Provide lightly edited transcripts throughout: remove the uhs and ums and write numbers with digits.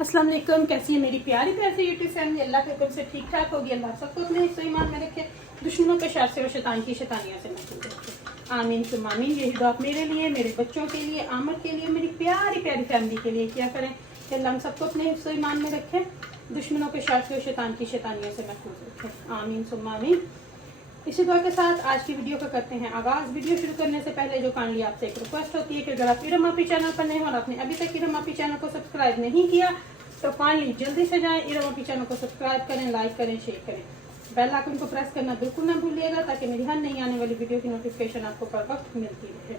अस्सलाम वालेकुम। कैसी है मेरी प्यारी प्यारी यूट्यूब फैमिली? अल्लाह के हुक्म से ठीक ठाक होगी। अल्लाह सबको अपने हिस्से ईमान में रखे, दुश्मनों के शर से और शैतान की शैतानियों से महफूज रखे। आमीन सुम आमीन। यही दुआ मेरे लिए, मेरे बच्चों के लिए, आमर के लिए, मेरी प्यारी प्यारी फैमिली के लिए क्या करें कि अल्लाह हम सबको अपने हिस्से ईमान में रखे, दुश्मनों के शर से और शैतान की शैतानियों से महफूज रखे। आमीन सुम आमीन। इसी दुआ के साथ आज की वीडियो का करते हैं आगाज। वीडियो शुरू करने से पहले जो काइंडली आपसे एक रिक्वेस्ट होती है कि अगर आप इरम आपी चैनल पर नहीं हो और आपने अभी तक इरम आपी चैनल को सब्सक्राइब नहीं किया तो काइंडली जल्दी से जाएं, इरम आपी चैनल को सब्सक्राइब करें, लाइक करें, शेयर करें, बेल आइकन को प्रेस करना बिल्कुल ना भूलिएगा ताकि मेरी हर नई आने वाली वीडियो की नोटिफिकेशन आपको पर वक्त मिलती रहे।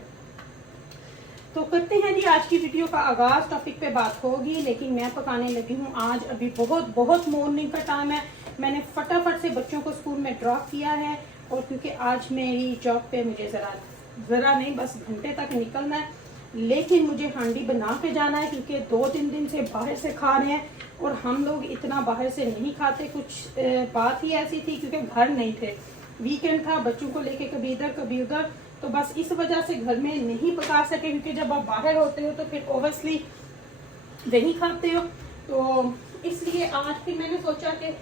तो करते हैं जी आज की वीडियो का आगाज। टॉपिक पे बात होगी लेकिन मैं पकाने लगी हूँ आज। अभी बहुत बहुत मॉर्निंग का टाइम है। मैंने फटाफट से बच्चों को स्कूल में ड्रॉप किया है और क्योंकि आज मेरी जॉब पे मुझे ज़रा नहीं बस घंटे तक निकलना है, लेकिन मुझे हांडी बना के जाना है क्योंकि 2-3 दिन से बाहर से खा रहे हैं और हम लोग इतना बाहर से नहीं खाते। कुछ बात ही ऐसी थी क्योंकि घर नहीं थे, वीकेंड था, बच्चों को लेके कभी इधर कभी उधर, तो बस इस वजह से घर में नहीं पका सके क्योंकि जब आप बाहर होते हो तो फिर ओबियसली नहीं खाते हो। तो इसलिए आज फिर मैंने सोचा कि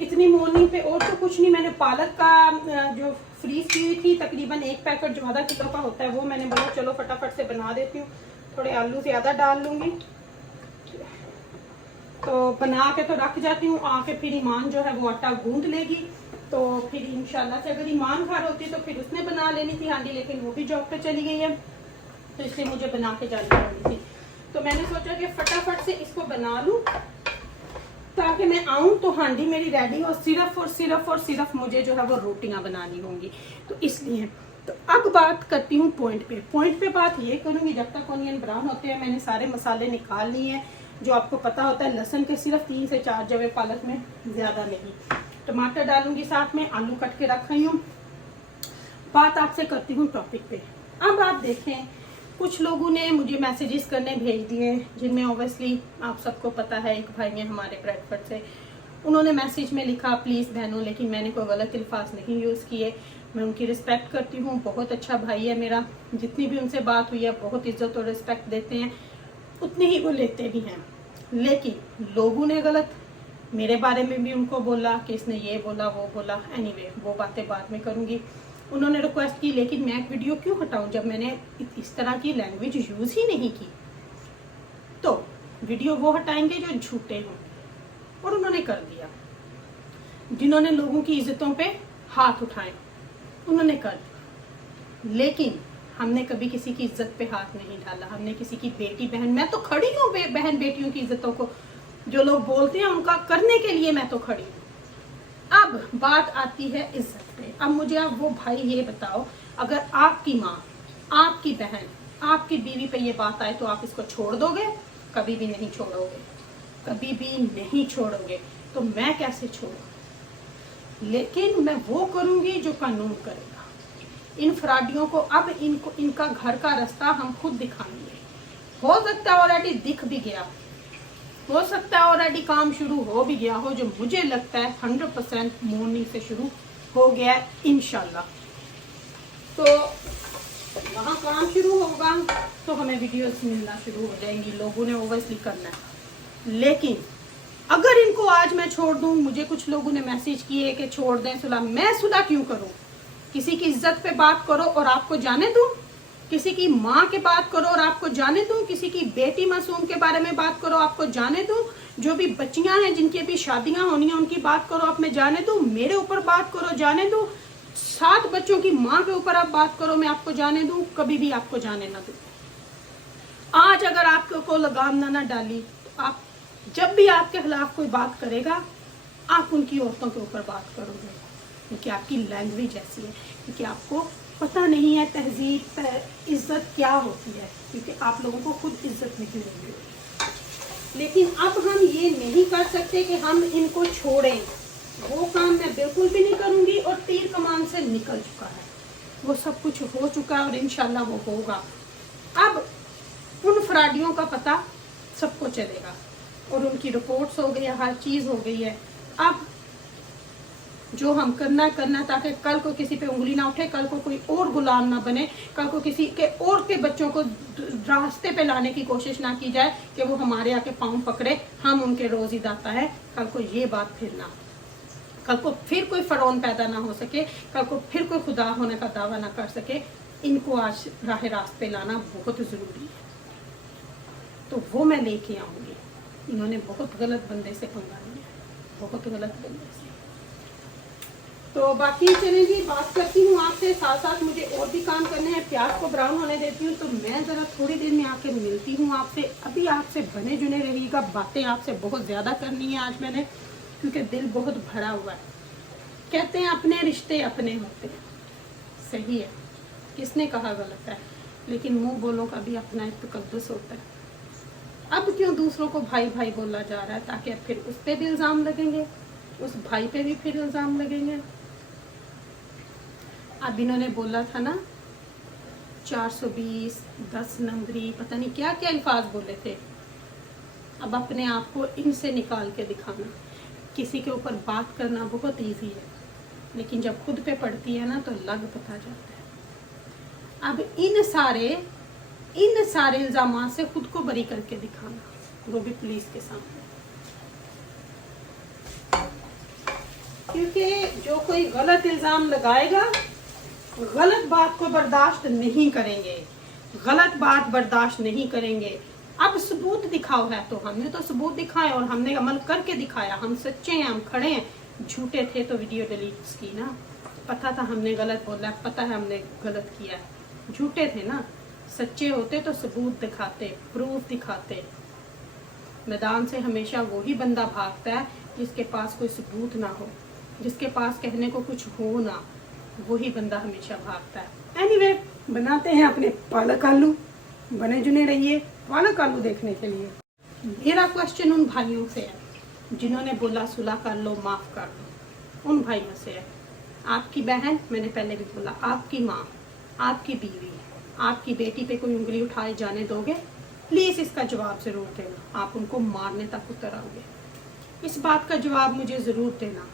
इतनी मॉर्निंग पे और तो कुछ नहीं, मैंने पालक का जो फ्रीज की हुई थी तकरीबन 1 पैकेट जो आधा किलो का होता है वो मैंने बोला चलो फटाफट से बना देती हूँ। थोड़े आलू ज़्यादा डाल लूँगी तो बना के तो रख जाती हूँ। आके फिर ईमान जो है वो आटा गूंद लेगी तो फिर इंशाल्लाह से अगर ईमान घर होती तो फिर उसने बना लेनी थी हांडी, लेकिन वो भी जॉब पे चली गई है तो इसलिए मुझे बना के जानी पड़ी थी। तो मैंने सोचा कि फटाफट से इसको बना लूँ ताकि मैं आऊँ तो हांडी मेरी रेडी हो। सिर्फ मुझे जो है वो रोटियां बनानी होंगी तो इसलिए। तो अब बात करती हूँ पॉइंट पे बात ये करूँगी। जब तक ऑनियन ब्राउन होते हैं मैंने सारे मसाले निकाल लिए हैं जो आपको पता होता है। लहसुन के सिर्फ 3 से 4 जवे, पालक में ज़्यादा नहीं। टमाटर डालूंगी साथ में, आलू कट के रख रही हूँ। बात आपसे करती हूँ टॉपिक पे। अब आप देखें कुछ लोगों ने मुझे मैसेजेस करने भेज दिए जिनमें ओबियसली आप सबको पता है एक भाई हैं हमारे ब्रेडफर्ड से, उन्होंने मैसेज में लिखा प्लीज़ बहनों, लेकिन मैंने कोई गलत अल्फाज नहीं यूज़ किए। मैं उनकी रिस्पेक्ट करती हूँ, बहुत अच्छा भाई है मेरा, जितनी भी उनसे बात हुई है बहुत इज्जत और रिस्पेक्ट देते हैं, उतनी ही वो लेते भी हैं। लेकिन लोगों ने गलत मेरे बारे में भी उनको बोला कि इसने ये बोला वो बोला। एनीवे वो बातें बाद में करूँगी। उन्होंने रिक्वेस्ट की लेकिन मैं एक वीडियो क्यों हटाऊं जब मैंने इस तरह की लैंग्वेज यूज़ ही नहीं की। तो वीडियो वो हटाएंगे जो झूठे हों, और उन्होंने कर दिया। जिन्होंने लोगों की इज्जतों पे हाथ उठाए उन्होंने कर दिया, लेकिन हमने कभी किसी की इज्जत पे हाथ नहीं डाला। हमने किसी की बेटी बहन, मैं तो खड़ी हूँ बहन बेटियों की इज्जतों को जो लोग बोलते हैं उनका करने के लिए मैं तो खड़ी हूँ। अब बात आती है इज्जत पे। अब मुझे आप वो भाई ये बताओ, अगर आपकी माँ, आपकी बहन, आपकी बीवी पे ये बात आए तो आप इसको छोड़ दोगे? कभी भी नहीं छोड़ोगे, कभी भी नहीं छोड़ोगे। तो मैं कैसे छोड़ूं? लेकिन मैं वो करूंगी जो कानून करेगा। इन फ्रॉडियों को अब इनका घर का रास्ता हम खुद दिखाएंगे। हो सकता है ऑलरेडी दिख भी गया, हो सकता है ऑलरेडी काम शुरू हो भी गया हो, जो मुझे लगता है 100% मॉर्निंग से शुरू हो गया है इंशाल्लाह। तो वहाँ काम शुरू होगा तो हमें वीडियोस मिलना शुरू हो जाएंगी, लोगों ने ओवरसली करना है। लेकिन अगर इनको आज मैं छोड़ दूँ, मुझे कुछ लोगों ने मैसेज किए कि छोड़ दें सुलह, मैं सुलह क्यों करूँ? किसी की इज्जत पे बात करो और आपको जाने दूँ? किसी की माँ की बात करो और आपको जाने दूं? किसी की बेटी मासूम के बारे में बात करो आपको जाने दूं? जो भी बच्चियां हैं जिनकी अभी शादियां होनी है उनकी बात करो आप मैं जाने दूं? मेरे ऊपर बात करो जाने दूं? 7 बच्चों की माँ के ऊपर आप बात करो मैं आपको जाने दूं? कभी भी आपको जाने ना दूं। आज अगर आपको लगाम ना डाली तो आप जब भी आपके खिलाफ कोई बात करेगा आप उनकी औरतों के ऊपर बात करोगे, क्योंकि आपकी लैंग्वेज ऐसी है, क्योंकि आपको पता नहीं है तहजीब इज्जत क्या होती है, क्योंकि आप लोगों को खुद इज्जत नहीं होगी। लेकिन अब हम ये नहीं कर सकते कि हम इनको छोड़ें। वो काम मैं बिल्कुल भी नहीं करूँगी और तीर कमान से निकल चुका है, वो सब कुछ हो चुका है और इंशाल्लाह वो होगा। अब उन फ्रॉडियों का पता सबको चलेगा और उनकी रिपोर्ट्स हो गई है, हर चीज़ हो गई है। अब जो हम करना करना, ताकि कल को किसी पे उंगली ना उठे, कल को कोई और गुलाम ना बने, कल को किसी के और के बच्चों को रास्ते पे लाने की कोशिश ना की जाए कि वो हमारे आके पाँव पकड़े, हम उनके रोजी दाता है। कल को ये बात फिर ना, कल को फिर कोई फरौन पैदा ना हो सके, कल को फिर कोई खुदा होने का दावा ना कर सके। इनको आज राह रास्त पे लाना बहुत ज़रूरी है, तो वो मैं लेके आऊँगी। इन्होंने बहुत गलत बंदे से पंगा लिया, बहुत गलत बंदे से। तो बाकी चलें जी, बात करती हूँ आपसे, साथ साथ मुझे और भी काम करने हैं। प्याज को ब्राउन होने देती हूँ, तो मैं ज़रा थोड़ी देर में आके मिलती हूँ आपसे। अभी आपसे बने जुने रहिएगा, बातें आपसे बहुत ज़्यादा करनी है आज मैंने, क्योंकि दिल बहुत भरा हुआ है। कहते हैं अपने रिश्ते अपने होते हैं, सही है, किसने कहा गलत है, लेकिन मुंह बोलों का भी अपना एक तकद्दुस होता है। अब क्यों दूसरों को भाई भाई बोला जा रहा है, ताकि फिर उस पर भी इल्ज़ाम लगेंगे, उस भाई पे भी फिर इल्ज़ाम लगेंगे। अब इन्होंने बोला था ना 420, 10 नंबरी, पता नहीं क्या क्या अल्फाज बोले थे। अब अपने आप को इनसे निकाल के दिखाना। किसी के ऊपर बात करना बहुत इजी है, लेकिन जब खुद पे पड़ती है ना तो लग पता जाता है। अब इन सारे इल्जामात से खुद को बरी करके दिखाना, वो भी पुलिस के सामने। क्योंकि जो कोई गलत इल्जाम लगाएगा, गलत बात को बर्दाश्त नहीं करेंगे, गलत बात बर्दाश्त नहीं करेंगे। अब सबूत दिखाओ है, तो हमने तो सबूत दिखाए और हमने अमल करके दिखाया। हम सच्चे हैं, हम खड़े हैं। झूठे थे तो वीडियो डिलीट की ना, पता था हमने गलत बोला, पता है हमने गलत किया है। झूठे थे ना, सच्चे होते तो सबूत दिखाते, प्रूफ दिखाते। मैदान से हमेशा वही बंदा भागता है जिसके पास कोई सबूत ना हो, जिसके पास कहने को कुछ हो ना, वही बंदा हमेशा भागता है। एनीवे, बनाते हैं अपने पालक आलू। बने जुने रहिए पालक आलू देखने के लिए। मेरा क्वेश्चन उन भाइयों से है जिन्होंने बोला सुलह कर लो, माफ़ कर दो। उन भाइयों से है, आपकी बहन, मैंने पहले भी बोला, आपकी माँ, आपकी बीवी, आपकी बेटी पे कोई उंगली उठाए जाने दोगे? प्लीज़ इसका जवाब ज़रूर देना। आप उनको मारने तक उतर आओगे, इस बात का जवाब मुझे ज़रूर देना।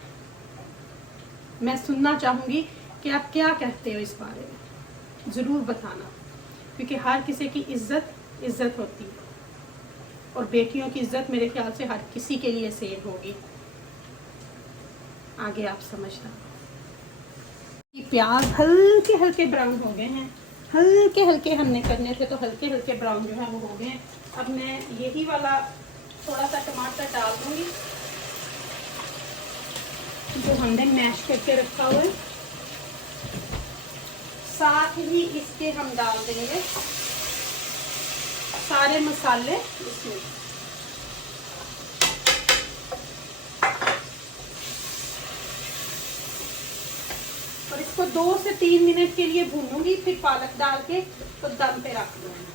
मैं सुनना चाहूँगी कि आप क्या कहते हो इस बारे में, ज़रूर बताना। क्योंकि हर किसी की इज्जत होती है, और बेटियों की इज्जत मेरे ख्याल से हर किसी के लिए सेम होगी। आगे आप समझना। प्याज हल्के हल्के ब्राउन हो गए हैं, हल्के हल्के हमने करने थे, तो हल्के हल्के ब्राउन जो है वो हो गए हैं। अब मैं यही वाला थोड़ा सा टमाटर डाल दूंगी जो हमने मैश करके रखा हुआ है। साथ ही इसके हम डाल देंगे सारे मसाले इसमें। और इसको 2 से 3 मिनट के लिए भूनूंगी, फिर पालक डाल के तो दम पे रख दूंगी।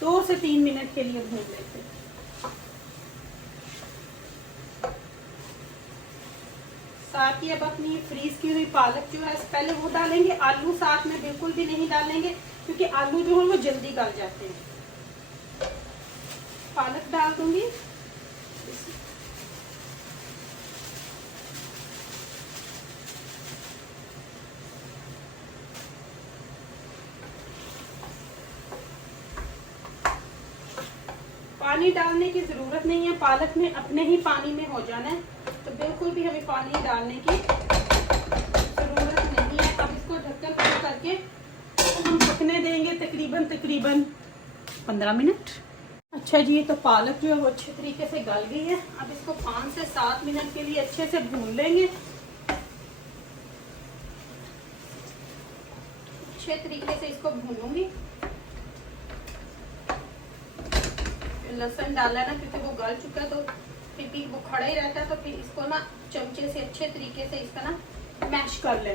2 से 3 मिनट के लिए भून लेते हैं। साथ ही अब अपनी फ्रीज की हुई पालक जो है पहले वो डालेंगे। आलू साथ में बिल्कुल भी नहीं डालेंगे, क्योंकि आलू जो है वो जल्दी गल जाते हैं। पालक डाल दूंगी। पानी डालने की जरूरत नहीं है, पालक में अपने ही पानी में हो जाना है, तो बिल्कुल भी हमें पानी डालने की जरूरत नहीं है। अब इसको ढक्कन बंद करके तो हम पकने देंगे तकरीबन 15 मिनट। अच्छा जी, ये तो पालक जो है वो अच्छे तरीके से गल गई है। अब इसको 5 से 7 मिनट के लिए अच्छे से भून लेंगे। अच्छे तरीके से इसको भूनूंगी। लहसुन डाला ना, क्योंकि वो गल चुका है, तो फिर भी वो खड़ा ही रहता है, तो फिर इसको ना चमचे से अच्छे तरीके से इसका ना मैश कर लें,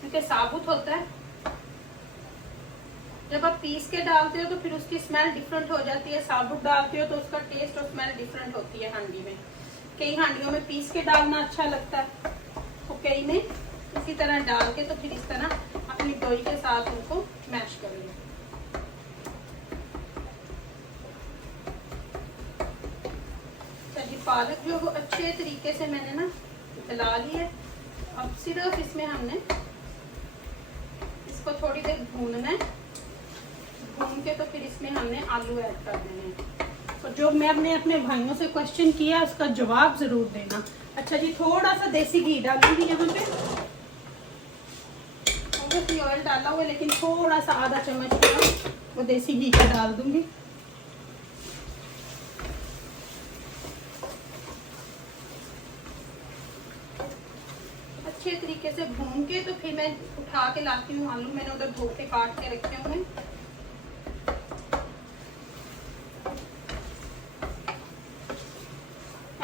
क्योंकि साबुत होता है। जब आप पीस के डालते हो तो फिर उसकी स्मेल डिफरेंट हो जाती है, साबुत डालते हो तो उसका टेस्ट और स्मेल डिफरेंट होती है हांडी में। कई हांडियों में पीस के डालना अच्छा लगता है, तो कई में इसी तरह डाल के तो फिर इस तरह अपनी दोई के साथ उनको मैश कर लें। पालक जो वो अच्छे तरीके से मैंने ना गला ली है। अब सिर्फ इसमें हमने इसको थोड़ी देर भूनना है। भून के तो फिर इसमें हमने आलू ऐड कर देने हैं। तो जो मैंने अपने भाइयों से क्वेश्चन किया उसका जवाब जरूर देना। अच्छा जी, थोड़ा सा देसी घी डालूंगी यहाँ पे। ऑब्वियसली ऑयल डाला हुआ है, लेकिन थोड़ा सा आधा चम्मच वो देसी घी का डाल दूंगी। अच्छे तरीके से भून के तो फिर मैं उठा के लाती हूँ आलू। मैंने उधर धो के काट के रखे हुए हैं।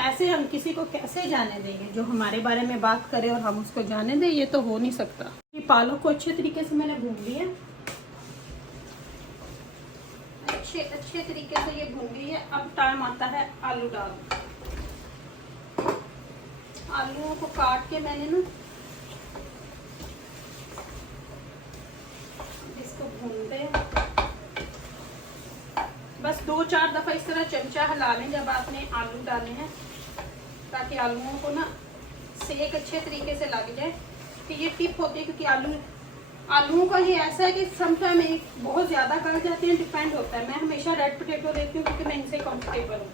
ऐसे हम किसी को कैसे जाने देंगे जो हमारे बारे में बात करे और हम उसको जाने दें? ये तो हो नहीं सकता। ये पालक को अच्छे तरीके से मैंने भून लिया। अच्छे तरीके से ये भून गई है। अब टाइम आता है आलू डाल। आलूओं को काट के मैंने ना इसको भून दे। बस 2-4 दफा इस तरह चमचा हिला लें जब आपने आलू डाले हैं, ताकि आलूओं को ना सेक अच्छे तरीके से लग जाए। कि ये टिप होती है, क्योंकि आलूओं का ये ऐसा है कि समटाइम बहुत ज्यादा गल जाते हैं, डिपेंड होता है। मैं हमेशा रेड पोटैटो लेती हूँ क्योंकि मैं इनसे कंफर्टेबल हूँ।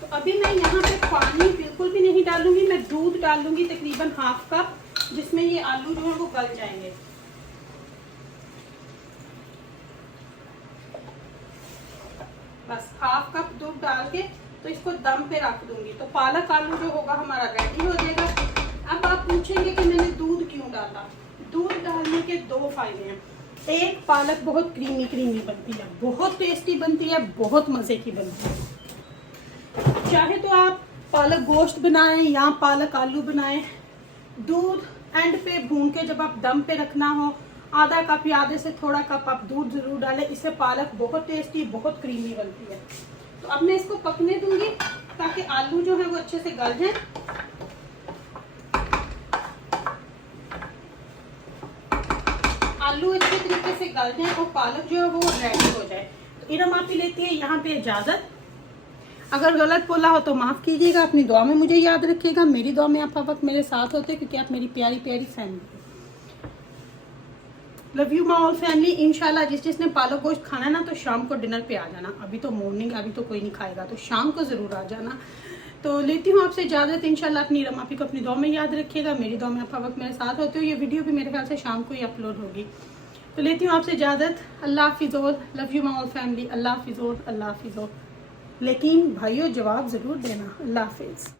तो अभी मैं यहाँ पे पानी बिल्कुल भी नहीं डालूंगी। मैं दूध डालूंगी तकरीबन ½ कप, जिसमें ये आलू जो है वो गल जाएंगे। बस ½ कप दूध डाल के तो इसको दम पे रख दूंगी। तो पालक आलू जो होगा हमारा रेडी हो जाएगा। अब आप पूछेंगे कि मैंने दूध क्यों डाला? दूध डालने के 2 फायदे हैं। एक, पालक बहुत क्रीमी बनती है, बहुत टेस्टी बनती है, बहुत मजे की बनती है। चाहे तो आप पालक गोश्त बनाएं या पालक आलू बनाएं, दूध एंड पे भून के जब आप दम पे रखना हो, ½ कप या आधे से थोड़ा कप आप दूध जरूर डालें। इससे पालक बहुत टेस्टी, बहुत क्रीमी बनती है। तो अब मैं इसको पकने दूंगी ताकि आलू जो है वो अच्छे से गल जाए। आलू अच्छे तरीके से गल जाए और पालक जो है वो रेडी हो जाए। तो इरम आपी लेती है यहाँ पे इजाजत। अगर गलत बोला हो तो माफ कीजिएगा, अपनी दुआ में मुझे याद रखिएगा। मेरी दुआ में आप हर वक्त मेरे साथ होते हैं, क्योंकि आप मेरी प्यारी प्यारी family. Love you my all family. इंशाल्लाह जिसने पालक गोश्त खाना है ना, तो शाम को डिनर पे आ जाना। अभी तो मॉर्निंग, अभी तो कोई नहीं खाएगा, तो शाम को जरूर आ जाना। तो लेती हूँ आपसे इजाजत। इंशाल्लाह अपनी इरम आपी को अपनी दुआ में याद रखिएगा। मेरी दुआ में आप हर वक्त मेरे साथ होते हो। ये वीडियो भी मेरे ख्याल से शाम को ही अपलोड होगी। तो लेती हूँ आपसे इजाजत। अल्लाह हाफिज़ और love you my all family. अल्लाह हाफिज़ और अल्लाह हाफिज़ और। लेकिन भाइयों जवाब जरूर देना। अल्लाह हाफिज़।